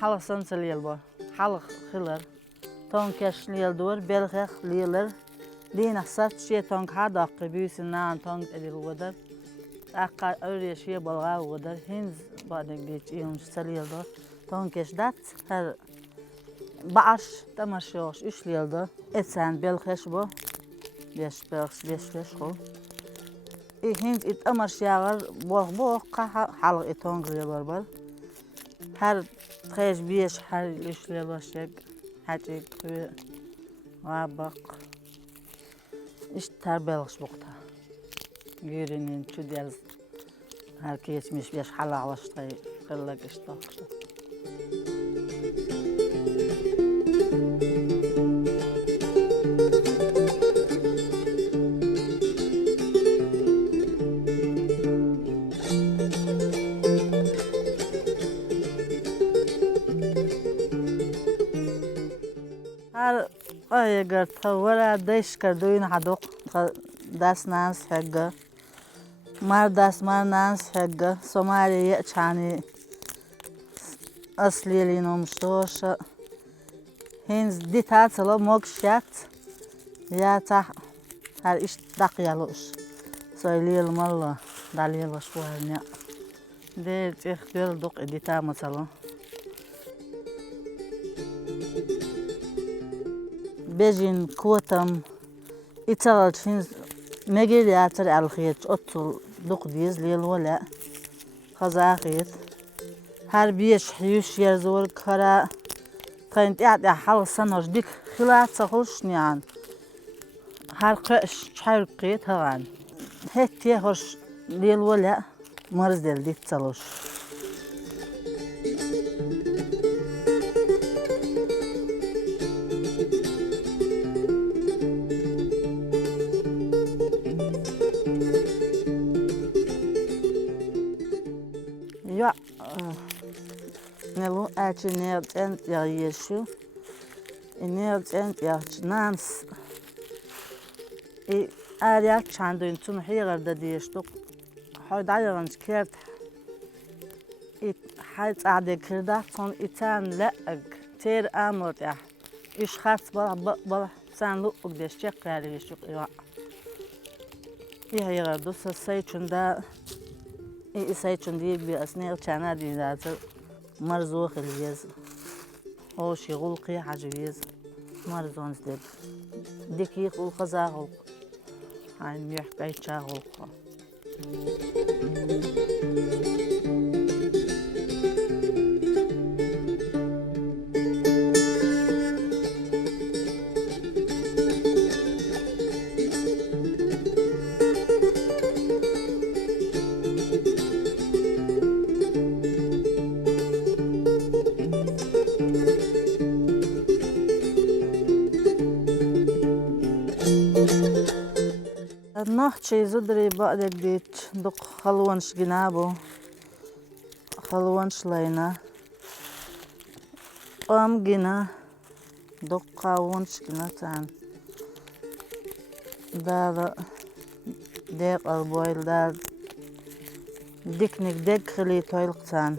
Halısan çalıyal bu. Halık hılar. Tonkeşliyal dur, belhek liyalar. Dina sat şey tonk hadakı büyüsünden tonk edil uğudar. Akka öyle şey balga uğudar. Hinz badek geç iyonç çalıyal dur. Tonkeş dat her bağış tamaş yoş üçliyal dur. Etsen belheş bu. Beş bu. Hinz it amaş yağar boğ halık eton gılıyal var. Her tğeş beş her üçliyal başlayık. Hacik ve bak. İşte terbiyeliş bokta. Görünün çüderiz. Her geçmiş beş halağlaştı. Kırlık işte. Her aygar tavara deş karduyun hadok das nans hegga. Mar das mar nans hegga. Somaliye çani asliyelin olmuştu. Henüz ditatlı mokşat ya ta her iş dakyalı iş. Söyleyelim Allah dalil baş bu halne. De ihtiyar dok edita mesela. Bejin kuatam itagal henüz megeli atar alxiyet otul dok diz lil wala khazaqiyet. Her bir yüz yer zor kara كنت قاعد أحاول صنع ديك خلات تخلصني عن هالقش حرقيت هان هيك تيهش ليل ولا مرز دل ديك تلوش يا نلو أجنير أنت يا يشو نير أنت يا نانس أريك چندین تون هیگر دادیشتو هر دایرانش کرد هر عاده کرده چون ایتان لق تیر آمد یا ایش خاص با سان لو اقدش چه کاریشو یا هیگر دوست سایچونده سایچوندی بی اسنیل چند دیدات مرزو خلیز هو شغل قی حجیز مرزون زد دقیق و خزاق عن يحكي شغل نحشي زدري بعدك ديت دق خلوانش جنابو خلوانش لينا قام جنا دق قاونش جنا تان دا ديق البويل دا ديكنك ديك خلي تويلق تان